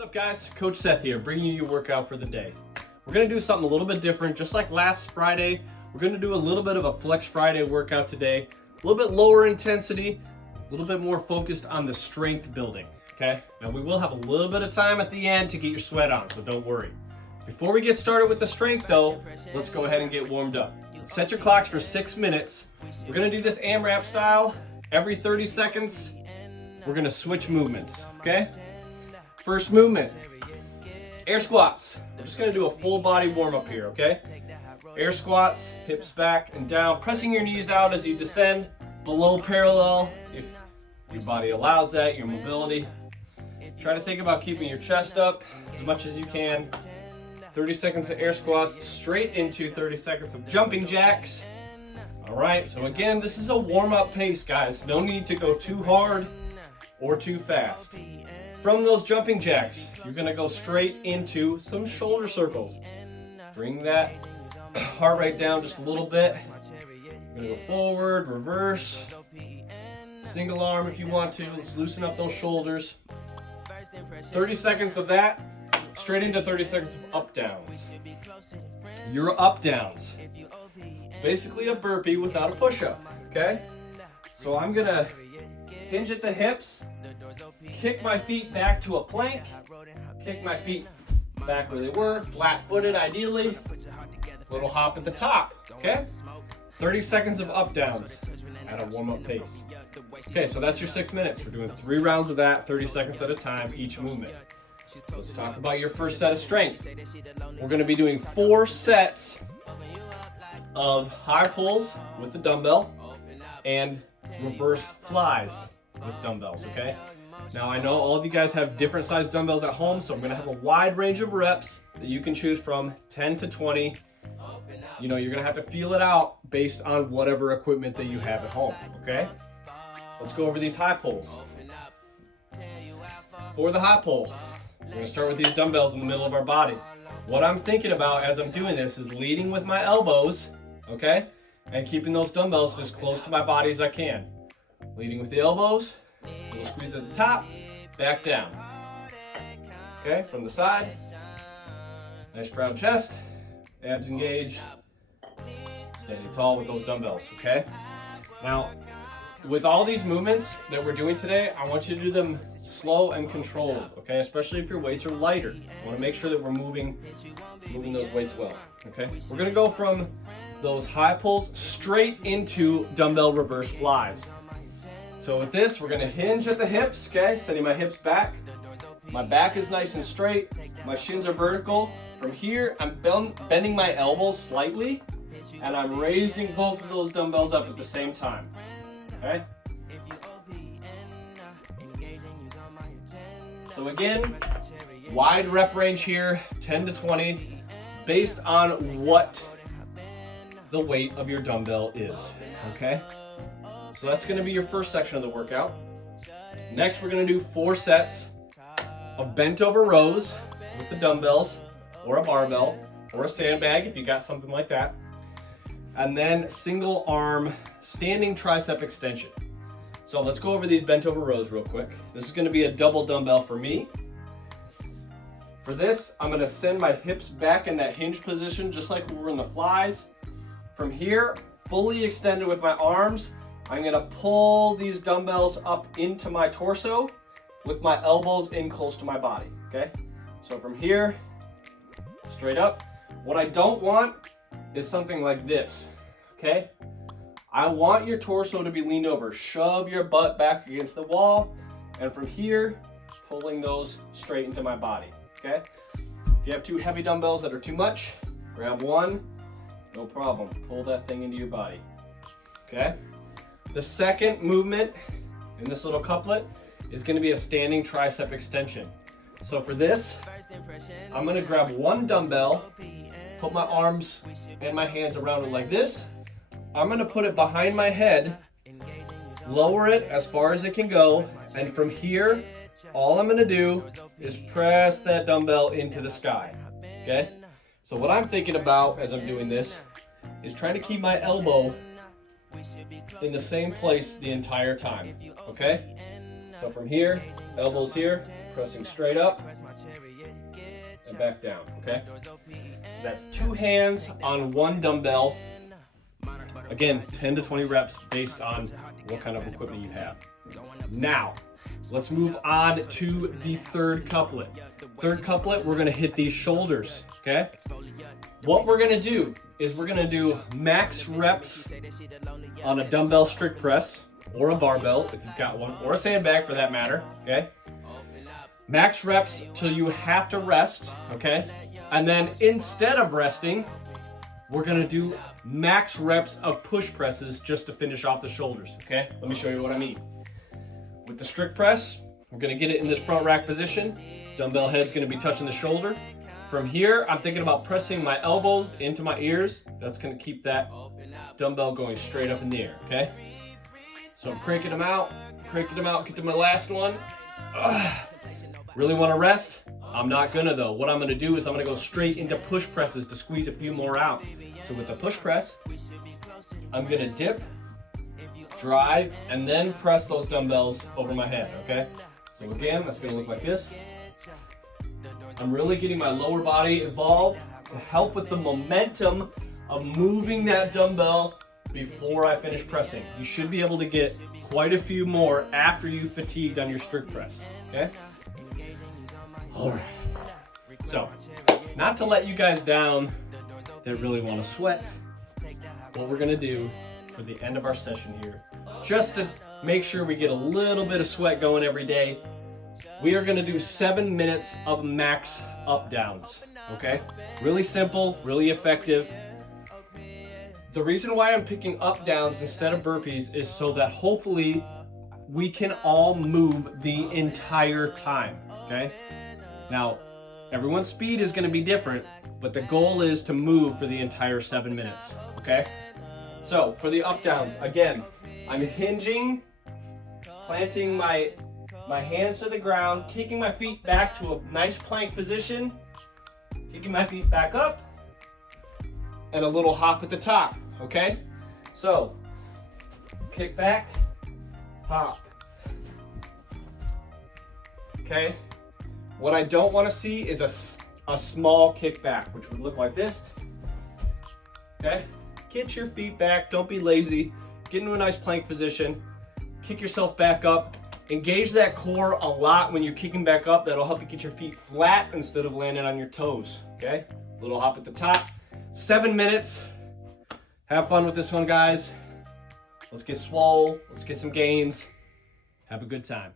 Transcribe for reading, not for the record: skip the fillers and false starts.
What's up guys, Coach Seth here, bringing you your workout for the day. We're gonna do something a little bit different, just like last Friday. We're gonna do a little bit of a Flex Friday workout today. A little bit lower intensity, a little bit more focused on the strength building, okay? Now we will have a little bit of time at the end to get your sweat on, so don't worry. Before we get started with the strength though, let's go ahead and get warmed up. Set your clocks for 6 minutes. We're gonna do this AMRAP style. Every 30 seconds, we're gonna switch movements, okay? First movement, air squats. We're just gonna do a full body warm up here, okay? Air squats, hips back and down, pressing your knees out as you descend below parallel, if your body allows that, your mobility. Try to think about keeping your chest up as much as you can. 30 seconds of air squats, straight into 30 seconds of jumping jacks. All right, so again, this is a warm up pace, guys. No need to go too hard or too fast. From those jumping jacks, you're gonna go straight into some shoulder circles. Bring that heart rate down just a little bit. You're gonna go forward, reverse, single arm if you want to. Let's loosen up those shoulders. 30 seconds of that, straight into 30 seconds of up downs. Your up downs, basically a burpee without a push-up, okay? So I'm gonna hinge at the hips, kick my feet back to a plank, kick my feet back where they were, flat-footed ideally, little hop at the top, okay? 30 seconds of up downs at a warm-up pace. Okay, so that's your 6 minutes. We're doing 3 rounds of that, 30 seconds at a time, each movement. Let's talk about your first set of strength. We're gonna be doing 4 sets of high pulls with the dumbbell and reverse flies with dumbbells, okay? Now I know all of you guys have different size dumbbells at home, so I'm gonna have a wide range of reps that you can choose from, 10 to 20. You know, you're gonna have to feel it out based on whatever equipment that you have at home, okay? Let's go over these high pulls. For the high pull, we're gonna start with these dumbbells in the middle of our body. What I'm thinking about as I'm doing this is leading with my elbows, okay? And keeping those dumbbells as close to my body as I can. Leading with the elbows, little squeeze at the top, back down. Okay, from the side. Nice proud chest, abs engaged. Standing tall with those dumbbells, okay? Now, with all these movements that we're doing today, I want you to do them slow and controlled, okay? Especially if your weights are lighter. I want to make sure that we're moving those weights well, okay? We're gonna go from those high pulls straight into dumbbell reverse flies. So with this, we're gonna hinge at the hips, okay? Setting my hips back. My back is nice and straight. My shins are vertical. From here, I'm bending my elbows slightly, and I'm raising both of those dumbbells up at the same time, okay? So again, wide rep range here, 10 to 20, based on what the weight of your dumbbell is, okay? So that's gonna be your first section of the workout. Next, we're gonna do 4 sets of bent over rows with the dumbbells, or a barbell, or a sandbag if you got something like that. And then single arm standing tricep extension. So let's go over these bent over rows real quick. This is gonna be a double dumbbell for me. For this, I'm gonna send my hips back in that hinge position, just like we were in the flies. From here, fully extended with my arms, I'm gonna pull these dumbbells up into my torso with my elbows in close to my body, okay? So from here, straight up. What I don't want is something like this, okay? I want your torso to be leaned over. Shove your butt back against the wall, and from here, pulling those straight into my body, okay? If you have 2 heavy dumbbells that are too much, grab one, no problem. Pull that thing into your body, okay? The second movement in this little couplet is gonna be a standing tricep extension. So for this, I'm gonna grab one dumbbell, put my arms and my hands around it like this. I'm gonna put it behind my head, lower it as far as it can go, and from here, all I'm gonna do is press that dumbbell into the sky, okay? So what I'm thinking about as I'm doing this is trying to keep my elbow in the same place the entire time, okay? So from here, elbows here, pressing straight up and back down, okay? So that's 2 hands on 1 dumbbell. Again, 10 to 20 reps based on what kind of equipment you have. Now, let's move on to the third couplet. Third couplet, we're gonna hit these shoulders, okay? What we're gonna do is we're gonna do max reps on a dumbbell strict press or a barbell if you've got one, or a sandbag for that matter, okay? Max reps till you have to rest, okay? And then instead of resting, we're gonna do max reps of push presses just to finish off the shoulders, okay? Let me show you what I mean. With the strict press, we're gonna get it in this front rack position. Dumbbell head's gonna be touching the shoulder. From here, I'm thinking about pressing my elbows into my ears. That's gonna keep that dumbbell going straight up in the air, okay? So I'm cranking them out, get to my last one. Really wanna rest? I'm not gonna though. What I'm gonna do is I'm gonna go straight into push presses to squeeze a few more out. So with the push press, I'm gonna dip, drive, and then press those dumbbells over my head, okay? So again, that's gonna look like this. I'm really getting my lower body involved to help with the momentum of moving that dumbbell before I finish pressing. You should be able to get quite a few more after you've fatigued on your strict press, okay? All right. So, not to let you guys down that really want to sweat, what we're gonna do for the end of our session here, just to make sure we get a little bit of sweat going every day, we are gonna do 7 minutes of max up downs, okay? Really simple, really effective. The reason why I'm picking up downs instead of burpees is so that hopefully we can all move the entire time, okay? Now, everyone's speed is gonna be different, but the goal is to move for the entire 7 minutes, okay? So for the up downs, again, I'm hinging, planting my hands to the ground, kicking my feet back to a nice plank position, kicking my feet back up, and a little hop at the top, okay? So, kick back, hop. Okay? What I don't want to see is a small kick back, which would look like this. Okay? Get your feet back, don't be lazy, get into a nice plank position, kick yourself back up, engage that core a lot when you're kicking back up. That'll help you get your feet flat instead of landing on your toes, okay? Little hop at the top. 7 minutes. Have fun with this one, guys. Let's get swole, let's get some gains. Have a good time.